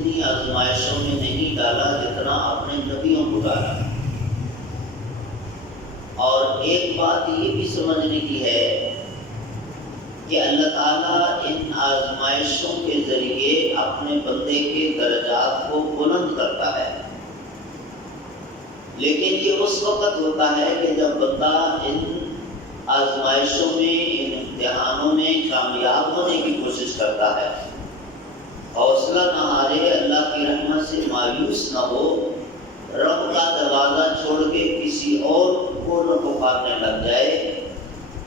اتنی آزمائشوں میں نہیں ڈالا جتنا اپنے نبیوں کو ڈالا۔ اور ایک بات یہ بھی سمجھنے کی ہے کہ اللہ تعالیٰ ان آزمائشوں کے ذریعے اپنے بندے کے درجات کو بلند کرتا ہے، لیکن یہ اس وقت ہوتا ہے کہ جب بندہ ان آزمائشوں میں، ان امتحانوں میں کامیاب ہونے کی کوشش کرتا ہے، حوصلہ نہ ہارے، اللہ کی رحمت سے مایوس نہ ہو، رب کا دروازہ چھوڑ کے کسی اور کو نہ پکارنے لگ جائے،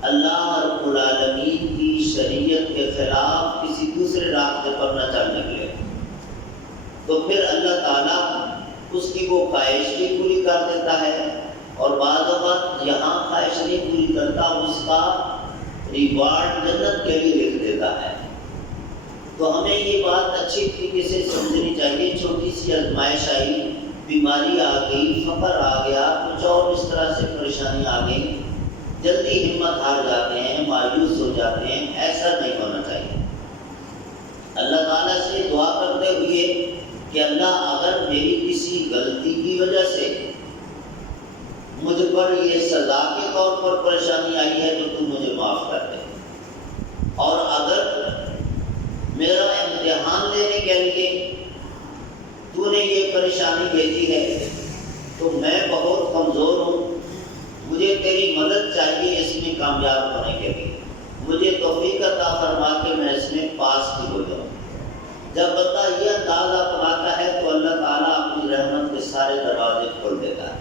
اللہ رب العالمین کی شریعت کے خلاف کسی دوسرے راستے پر نہ چل نکلے، تو پھر اللہ تعالیٰ اس کی وہ خواہش بھی پوری کر دیتا ہے، اور بعض اوقات یہاں خواہش نہیں پوری کرتا، اس کا ریوارڈ جنت کے لیے لکھ دیتا ہے۔ تو ہمیں یہ بات اچھی طریقے سے سمجھنی چاہیے، چھوٹی سی آزمائش آئی، بیماری آ گئی، فقر آ گیا، کچھ اور اس طرح سے پریشانی آ گئی، جلدی ہمت ہار جاتے ہیں، مایوس ہو جاتے ہیں، ایسا نہیں ہونا چاہیے۔ اللہ تعالیٰ سے دعا کرتے ہوئے کہ اللہ اگر میری کسی غلطی کی وجہ سے مجھ پر یہ سزا کے طور پر پریشانی آئی ہے تو تو مجھے معاف کر دے، اور اگر میرا امتحان لینے کے لیے تو نے یہ پریشانی بھیجی ہے تو میں بہت کمزور ہوں، مجھے تیری مدد چاہیے اس میں کامیاب ہونے کے لیے، مجھے توفیق عطا فرما کے میں اس میں پاس بھی ہو جاؤں۔ جب بندہ یہ اندازہ اپناتا ہے تو اللہ تعالیٰ اپنی رحمت کے سارے دروازے کھول دیتا ہے۔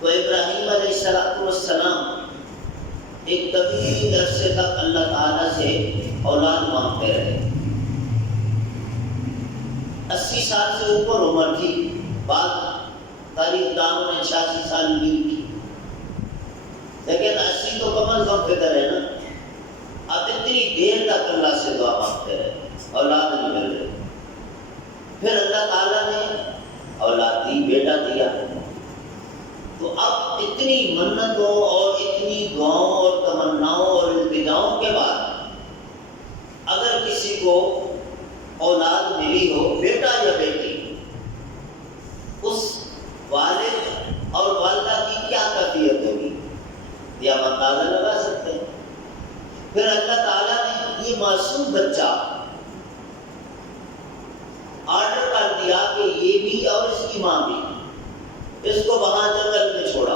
تو ابراہیم علیہ السلام ایک طویل عرصے تک اللہ تعالیٰ سے اولاد مانگتے رہے، 80 سال سے اوپر عمر تھی، بعض تاریخ دانوں نے 86 سال بھی کی، لیکن 80 تو کم از کم فکر ہے نا۔ اب اتنی دیر تک اللہ سے دعا مانگتے رہے، اولاد نہیں مل رہی، پھر اللہ تعالیٰ نے اولاد دی، بیٹا دیا۔ تو اب اتنی منتوں اور اتنی دعاؤں اور تمناؤں اور التجاؤں کے بعد اگر کسی کو اولاد ملی ہو، بیٹا یا بیٹی، اس والد اور والدہ کی کیا کیفیت ہوگی یہ ہم اندازہ لگا سکتے ہیں۔ پھر اللہ تعالیٰ نے یہ معصوم بچہ آرڈر کر دیا کہ یہ بھی اور اس کی ماں بھی، اس کو وہاں جنگل میں چھوڑا۔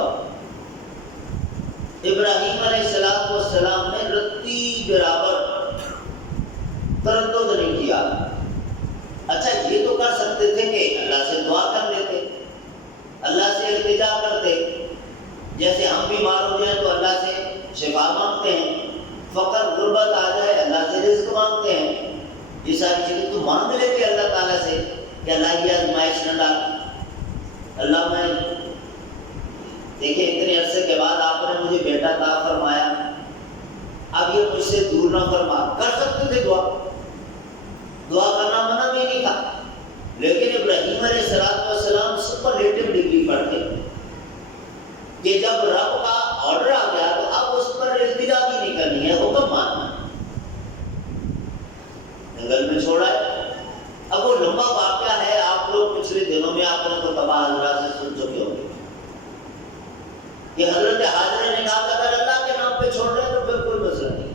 ابراہیم علیہ السلام نے رتی برابر تردد نہیں کیا۔ اچھا یہ تو کر سکتے تھے کہ اللہ سے دعا کر لیتے، اللہ سے التجا کرتے، جیسے ہم بیمار ہو جائیں تو اللہ سے شفا مانگتے ہیں، فقر غربت آ جائے اللہ سے رزق مانگتے ہیں، یہ ساری چیزیں تو مانگ لیتے اللہ تعالیٰ سے کہ اللہ یہ آزمائش نہ ڈال۔ اللہ میں دیکھیں اتنے عرصے کے بعد آپ نے مجھے بیٹا عطا فرمایا، اب یہ مجھ سے دور نہ فرما۔ کر سکتے تھے دعا کرنا منع بھی نہیں تھا، لیکن ابراہیم علیہ السلام سپرلیٹو ڈگری پڑھتے کہ جب رب کا آرڈر آ گیا تو اب اس پر التجا بھی نہیں کرنی ہے، حکم ماننا۔ جنگل میں چھوڑا ہے۔ اب وہ لمبا واقعہ ہے، آپ لوگ پچھلے دنوں میں آپ نے تو تباہ حضرات سے سن چکے ہوں گے کہ حضرت حاجرہ نے کہا کہ اگر اللہ کے نام پہ چھوڑ رہے ہیں تو پھر کوئی مسئلہ نہیں،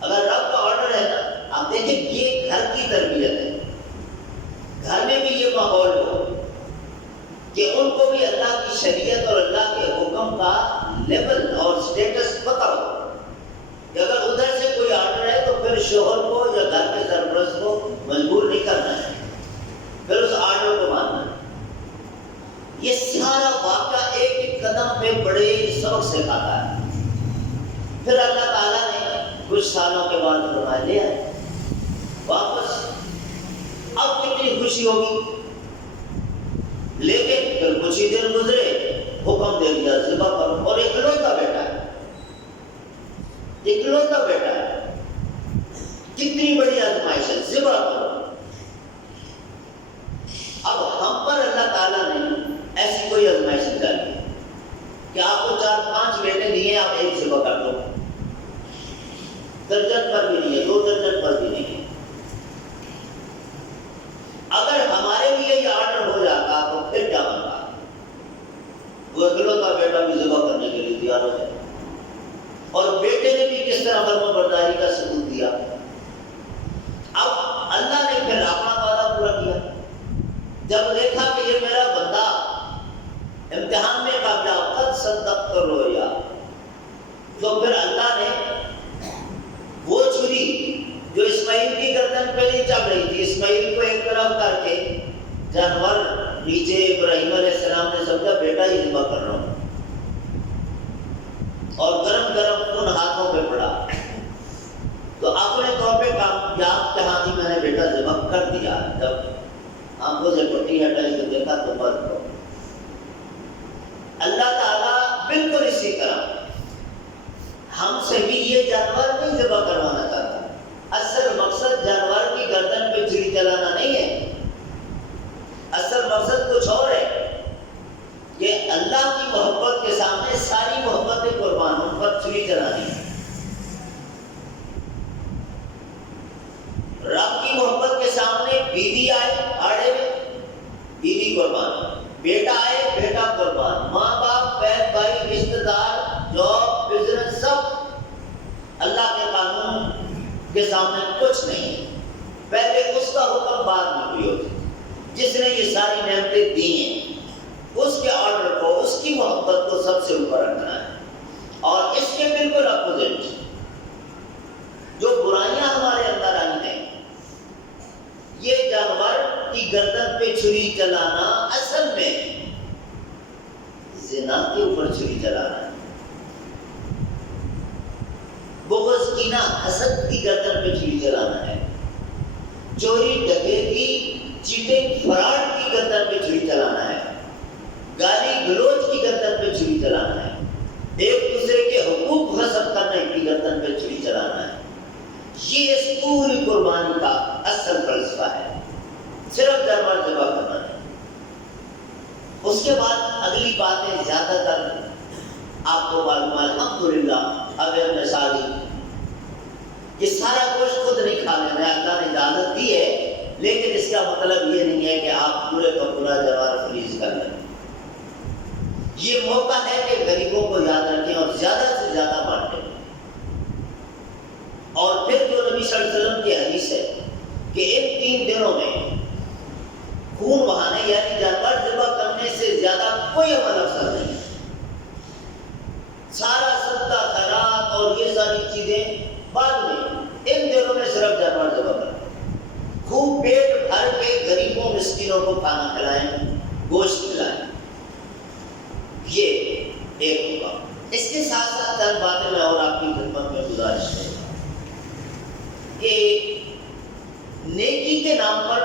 اگر رب کا آرڈر ہے نا۔ آپ دیکھیں یہ گھر کی تربیت ہے، گھر میں بھی یہ ماحول ہو کہ ان کو بھی اللہ کی شریعت اور اللہ کے حکم کا لیول اور سٹیٹس پتہ ہو کہ اگر ادھر سے کوئی آرڈر ہے تو پھر شوہر کو یا گھر کے سرپرست کو مجبور نہیں کرنا ہے، پھر اس آرڈر کو ماننا ہے۔ یہ سارا واقعہ ایک ایک قدم پہ بڑے سبق سکھاتا ہے۔ پھر اللہ تعالیٰ نے کچھ سالوں کے بعد فرما لیا واپس، اب کتنی خوشی ہوگی، لیکن پھر کچھ ہی دن گزرے حکم دے دیا ذبح کرو، اور اکلوتا بیٹا ہے، اکلوتا بیٹا ہے، کتنی بڑی آزمائش ہے، ذبح کرو۔ اب ہم پر اللہ تعالیٰ نے ایسی کوئی آزمائش نہیں ڈالی کہ آپ کو 4-5 بیٹے دیے آپ ایک ذبح کر دو، درجن پر بھی نہیں ہے، 2 درجن پر بھی نہیں ہے۔ وہ اکلوتا بیٹا بھی ذبح کرنے کے لیے تیار ہو جائے. اور بیٹے نے بھی کس طرح فرما برداری کا ثبوت دیا. اب اللہ نے پھر اپنا وعدہ پورا کیا. جب دیکھا کہ یہ میرا بندہ امتحان میں کامیاب، قد صدقت الرؤیا، تو پھر اللہ نے وہ چھری جو اسماعیل کی گردن پہ نہیں چل رہی تھی، اسماعیل کو ایک طرف کر کے جانور نیچے، ابراہیم علیہ السلام نے سمجھا بیٹا ہی ذبح کر رہا ہوں، اور گرم گرم خون ہاتھوں پہ پڑا، تو اپنے طور پہ کامیاب کہ ہاں جی میں نے بیٹا ذبح کر دیا. جب آنکھوں سے پٹی ہٹائی تو دیکھا تو مرد کو. اللہ تعالیٰ بالکل اسی طرح ہم سے بھی یہ جانور نہیں ذبح کروانا چاہتا. اصل مقصد جانور کی گردن پہ چھری چلانا نہیں ہے، اصل مقصد کچھ اور ہے کہ اللہ کی محبت کے سامنے ساری محبتیں قربان، ان پر چھری چلانی ہے. رب کی محبت کے سامنے بیوی آئے آڑے میں، بیوی قربان، بیٹا آئے بیٹا قربان، ماں باپ، بہن بھائی، رشتہ دار، جاب، بزنس، سب اللہ کے قانون کے سامنے کچھ نہیں. پہلے اس کا حکم، بعد میں کوئی ہوتی. جس نے یہ ساری نعمتیں دی ہیں اس کے آرڈر کو، اس کی محبت کو سب سے اوپر رکھنا ہے. اور اس کے بالکل اپوزٹ جو برائیاں ہمارے اندر آئی ہیں، یہ جانور کی گردن پہ چھری چلانا اصل میں زنا کے اوپر چھری چلانا ہے. بغض، کینہ، حسد کی گردن پہ چھری چلانا ہے. چوری، ڈکیتی، چیٹنگ، فراڈ کی گردن پہ چھری چلانا ہے. گالی گلوچ کی گردن پہ چھری چلانا ہے. ایک دوسرے کے حقوق غصب کرنے کی گردن پہ چھری چلانا ہے. یہ اس پوری قربانی کا اصل فلسفہ ہے، صرف جانور ذبح کرنا ہے. اس کے بعد اگلی باتیں زیادہ تر آپ کو معلوم ہے. الحمدللہ اب مثالی یہ سارا گوشت خود نہیں کھا لینا ہے، اللہ نے اجازت دی ہے، لیکن اس کا مطلب یہ نہیں ہے کہ آپ پورے کا پورا جانور فریز کر لیں. یہ موقع ہے کہ غریبوں کو یاد رکھیں اور زیادہ سے زیادہ بانٹیں. اور پھر جو نبی صلی اللہ علیہ وسلم کی حدیث ہے کہ ان 3 دنوں میں خون بہانے یعنی جانور ذبح کرنے سے زیادہ کوئی عمل افضل نہیں. سارا صدقہ خیرات اور یہ ساری چیزیں بعد میں، ان دنوں میں صرف جانور ذبح کریں. خوب پیٹ بھر کے غریبوں مسکینوں کو کھانا کھلائیں، گوشت کھلائیں. یہ ایک ہوگا. اس کے ساتھ ساتھ چند باتیں میں اور آپ کی خدمت میں گزارش کروں کہ نیکی کے نام پر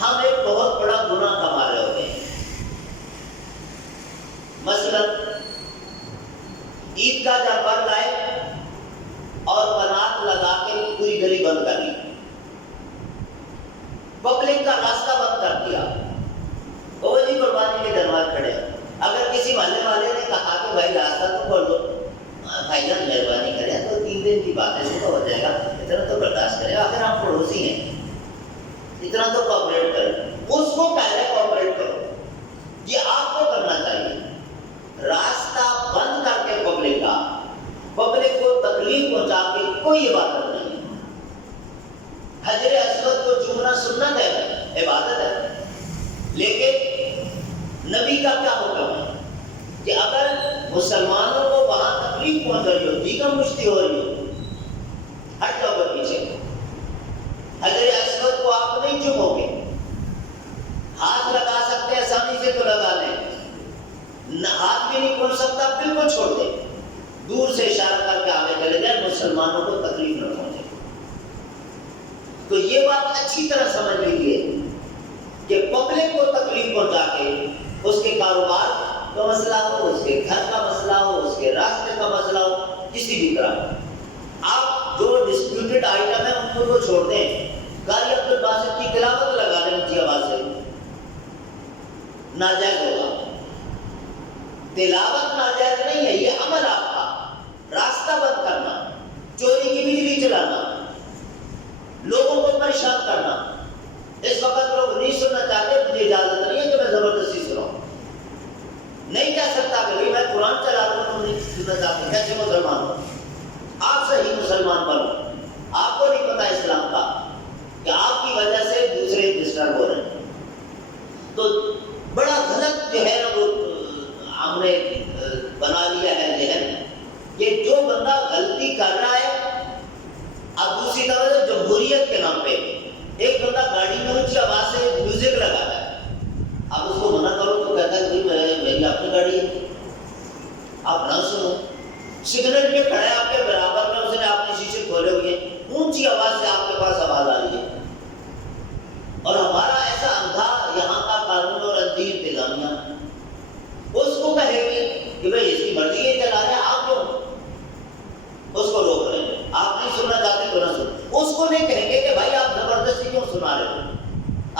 ہم ایک بہت بڑا گناہ کما رہے ہوتے ہیں. مثلا عید کا جانور لائے اور بنات لگا کے پوری گلی بند کر دی، پبلک کا راستہ بند کر دیا. وہ جی قربانی کے جانور کھڑے ہیں. اگر کسی محلے والے نے کہا کہ بھائی راستہ تو کھول دو، بھائی جان مہربانی کریں، تو 3 دن کی بات ہے تو ہو جائے گا، اتنا تو برداشت کریں. آخر آپ پڑوسی ہیں، اتنا تو کوآپریٹ کریں. اس کو پہلے کوآپریٹ کرو، یہ آپ کو کرنا چاہیے. راستہ بند کر کے پبلک کو تکلیف پہنچا کے کوئی عبادت نہیں. حجر اسود کو چومنا سنت ہے، عبادت ہے، لیکن نبی کا کیا حکم ہے کہ اگر مسلمانوں کو وہاں تکلیف پہنچ رہی ہو، دیگم مشتی ہو رہی ہو، ہٹ جاؤ گے پیچھے. حجر اسود کو آپ نہیں چومو گے. ہاتھ لگا سکتے ہیں آسانی سے تو لگا لیں، ہاتھ بھی نہیں پہنچ سکتا بالکل چھوڑ دیں، دور سے اشارہ کر کے آگے چلے جائیں، مسلمانوں کو تکلیف نہ پہنچے. تو یہ بات اچھی طرح سمجھ لیجیے کہ پبلک کو تکلیف پہنچا کے اس کے کاروبار کا مسئلہ ہو، اس کے گھر کا مسئلہ ہو، اس کے راستے کا مسئلہ ہو، کسی بھی طرح آپ جو ڈسپیوٹڈ آئٹم ہے ان کو تو چھوڑ دیں. قاری عبد الباسط کی تلاوت لگا دیں اونچی آواز سے، ناجائز ہوگا. تلاوت ناجائز نہیں ہے، یہ عمل آپ کا. راستہ بند کرنا، چوری کی بجلی چلانا، لوگوں کو پریشان کرنا. اس وقت لوگ نہیں سننا چاہتے، مجھے اجازت نہیں ہے کہ میں زبردستی سناؤں. ایک بندہ گاڑی میں اونچی آواز سے میوزک لگاتا ہے، آپ اس کو منع کرو تو کہتا ہے بھائی میری اپنی گاڑی ہے، آپ نہ سنو۔ سگنل پہ کھڑا ہے آپ کے برابر میں، اس نے آپ نے شیشے کھولے ہوئے ہیں، اونچی آواز سے آپ کے پاس آواز آ رہی ہے، اور ہمارا ایسا اندھا یہاں کا قانون اور اندھی انتظامیہ اس کو کہے گی کہ بھائی اس کی مرضی یہ چلا رہے ہیں، آپ کیوں اس کو روک رہے ہیں؟ آپ نہیں سننا چاہتے تو نہ سنو۔ اس کو نہیں کہیں گے کہ بھائی آپ زبردستی کیوں سنا رہے ہو،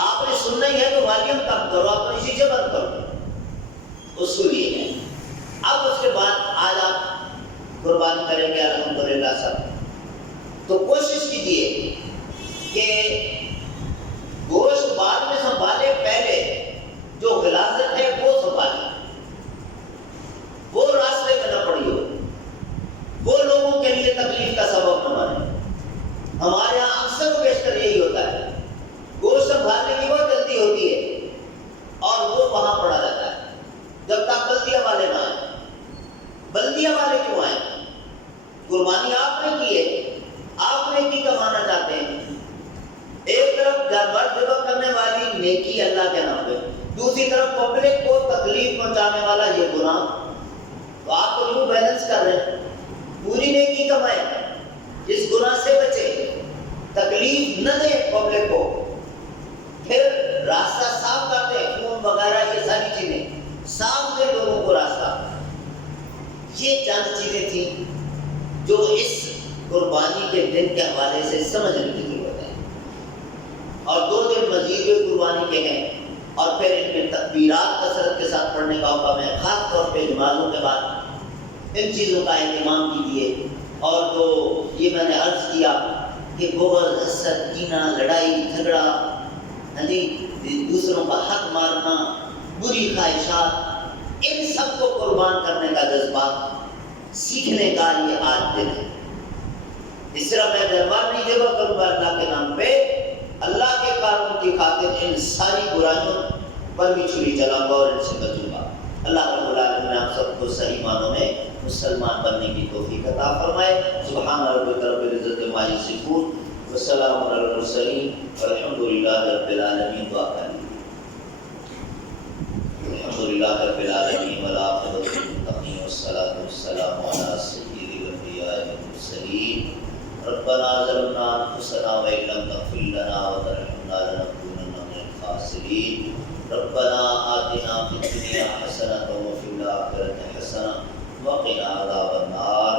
آپ نے سننا ہی ہے تو والیوم کم کرو، آپ نے شیشے بند کرو، اس کو یہ ہے۔ اب اس کے بعد آج آپ قربانی کریں گے الحمدللہ سب، تو کوشش کیجیے کہ گوشت بعد میں سنبھالے، پہلے جو غلاظت ہے وہ سنبھالے، وہ راستے میں نہ پڑی ہو، وہ لوگوں کے لیے تکلیف کا سبب نہ بنے۔ ہمارے یہاں اکثر و بیشتر یہی ہوتا ہے، گوشت سنبھالنے کی بہت جلدی ہوتی ہے اور وہ وہاں پڑا رہتا ہے جب تک بلدیہ والے نہ آئیں۔ بلدیہ والے کیوں آئیں؟ قربانی آپ نے کی ہے، آپ نے کی کمانا چاہتے ہیں۔ ایک طرف جانور ذبح کرنے والی نیکی اللہ کے نام پہ، دوسری طرف پبلک کو تکلیف پہنچانے والا یہ گناہ، تو آپ کو یوں بیلنس کر رہے ہیں، پوری نیکی کمائیں، اس گناہ سے بچیں، تکلیف نہ دیں پبلک کو، پھر راستہ صاف کر دیں، خون وغیرہ یہ ساری چیزیں صاف دیں لوگوں کو راستہ۔ یہ چند چیزیں تھیں جو اس قربانی کے دن کے حوالے سے سمجھنے کی ضرورت ہے، اور 2 دن مزید قربانی کے ہیں، اور پھر ان میں تکبیرات کثرت کے ساتھ پڑھنے کا حکم ہے، خاص طور پہ نمازوں کے بعد ان چیزوں کا اہتمام کیجیے۔ اور تو یہ میں نے عرض کیا کہ بغض، حسد، کینہ، لڑائی جھگڑا، دوسروں کا حق مارنا، بری خواہشات، ان سب کو قربان کرنے کا جذبہ سیکھنے کا یہ آج دن ہے۔ اس طرح میں جانور نہیں ذبح کروں گا اللہ کے نام پہ، اللہ کے قانون کی خاطر ان ساری برائیوں پر بھی چھری چلاؤں گا اور ان سے بچوں گا۔ اللہ رب العالمین نے ہم سب کو صحیح معنوں میں مسلمان بننے کی توفیق عطا فرمائے۔ سبحان ربک رب العزت عما یصفون وسلام علی المرسلین والحمد للہ رب العالمین۔ دعا کریں۔ الحمدللہ رب العالمین والعاقبۃ للمتقین والصلاۃ والسلام علی سید الانبیاء والمرسلین۔ ربنا ظلمنا انفسنا وان لم تغفر لنا وترحمنا لنکونن من الخاسرین۔ ربنا آتنا فی الدنیا حسنۃ وفی الآخرۃ حسنۃ وقنا عذاب النار۔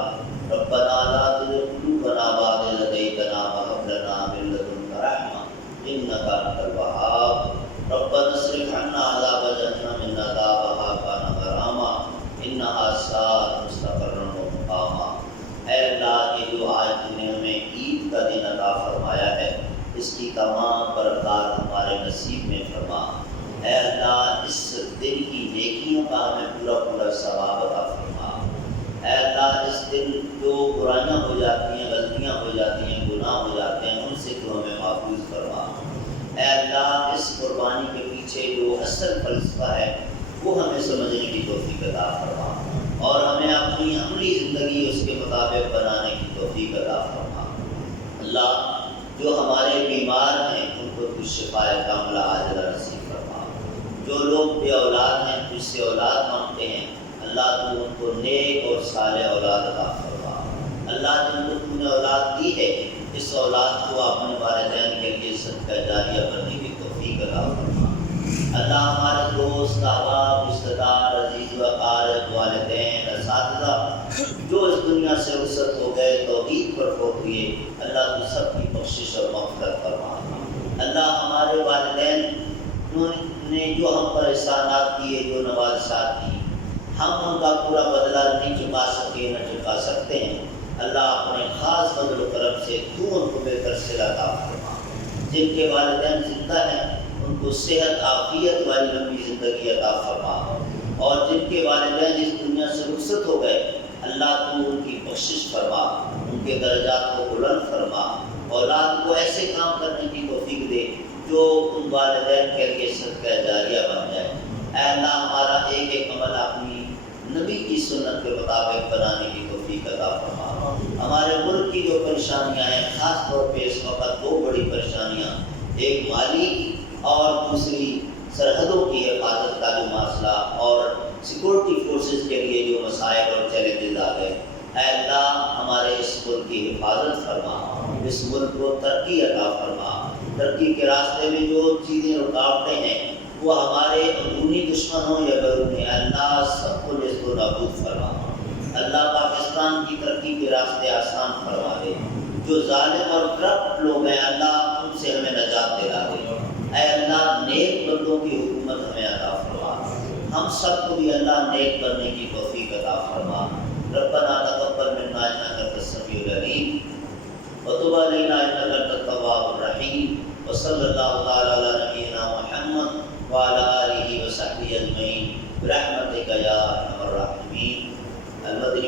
ربنا لا تزغ قلوبنا بعد إذ هديتنا وهب لنا من لدنك رحمة إنك أنت الوهاب۔ ربنا اصرف عنا عذاب جهنم إن عذابها كان غراما إنها ساءت مستقرا ومقاما۔ اے اللہ، یہ جو آج تم نے ہمیں عید کا دن عطا فرمایا ہے، اس کی تمام برکات ہمارے نصیب میں فرما۔ اے اللہ، اس دن کی نیکیوں کا ہمیں پورا پورا ثواب عطا فرما۔ اے اللہ، اس دن جو برائیاں ہو جاتی ہیں، غلطیاں ہو جاتی ہیں، گناہ ہو جاتے ہیں، ان سے تو ہمیں محفوظ فرما۔ اے اللہ، اس قربانی کے پیچھے جو اصل فلسفہ ہے وہ ہمیں سمجھنے کی توفیق عطا فرما، اور ہمیں اپنی عملی زندگی اس کے مطابق بنانے کی توفیق عطا فرما۔ اللہ، جو ہمارے بیمار ہیں ان کو کچھ شفائے کاملہ عاجلہ نصیب فرما۔ جو لوگ بے اولاد ہیں، تجھ سے اولاد مانگتے ہیں، اللہ تو ان کو نیک اور صالح اولاد عطا فرما۔ اللہ، جن کو تو نے اولاد دی ہے، اس اولاد کو اپنے والدین کے لیے صدقہ جاریہ بننے کی توفیق عطا فرما۔ اللہ، ہمارے دوست، احباب، رشتہ دار، عزیز و اقارب، والدین، اساتذہ جو اس دنیا سے رخصت ہو گئے، توحید پر فوت ہوئے، اللہ تو سب کی بخشش اور مغفرت فرما۔ اللہ، ہمارے والدین نے جو ہم پر احسانات کیے، جو نوازشات کی، ہم ان کا پورا بدلہ نہیں چکا سکے، نہ چکا سکتے ہیں۔ اللہ، اپنے خاص فضل و کرم سے تو ان کو بہتر صلہ عطا فرما۔ جن کے والدین زندہ ہیں ان کو صحت عافیت والی لمبی زندگی عطا فرما، اور جن کے والدین اس دنیا سے رخصت ہو گئے، اللہ تو ان کی بخشش فرما، ان کے درجات کو بلند فرما، اولاد کو ایسے کام کرنے کی توفیق دے جو ان والدین کے لیے صدقہ جاریہ بن جائے۔ اے اللہ، ہمارا ایک ایک عمل اپنی نبی کی سنت کے مطابق بنانے کی توفیق عطا فرما۔ ہمارے ملک کی جو پریشانیاں ہیں، خاص طور پہ اس وقت 2 بڑی پریشانیاں ایک مالی اور دوسری سرحدوں کی حفاظت کا جو مسئلہ اور سیکورٹی فورسز کے لیے جو مسائل اور چیلنجز آ گئے، اے اللہ ہمارے اس ملک کی حفاظت فرما، اس ملک کو ترقی عطا فرما، ترقی کے راستے میں جو چیزیں رکاوٹیں ہیں وہ ہمارے اندرونی دشمن ہوں یا بیرونی، اللہ سب کو اس کو نابود فرما۔ اللہ پاکستان کی ترقی کے راستے آسان فرما دے، جو ظالم اور کرپٹ لوگ ہیں اللہ ان سے ہمیں نجات دلا دے، اے اللہ نیک بندوں کی حکومت ہمیں عطا فرما، ہم سب کو بھی اللہ نیک بننے کی توفیق عطا فرما۔ ربنا تقبل